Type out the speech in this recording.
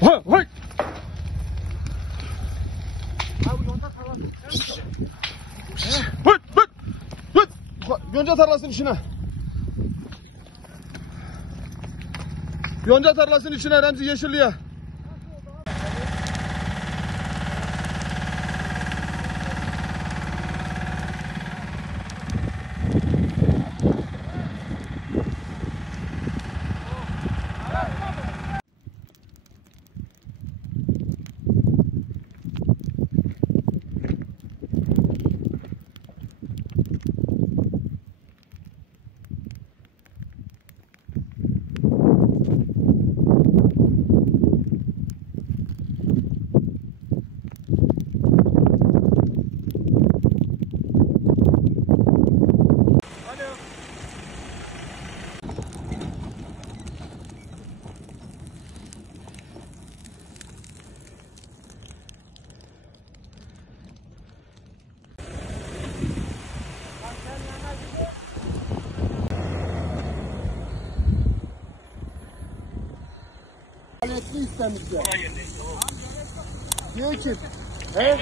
Hay hay. Yonca tarlasının içine. Yonca tarlasının içine Remzi Yeşilli'ye. Etli istemişler. Diyor ki, he?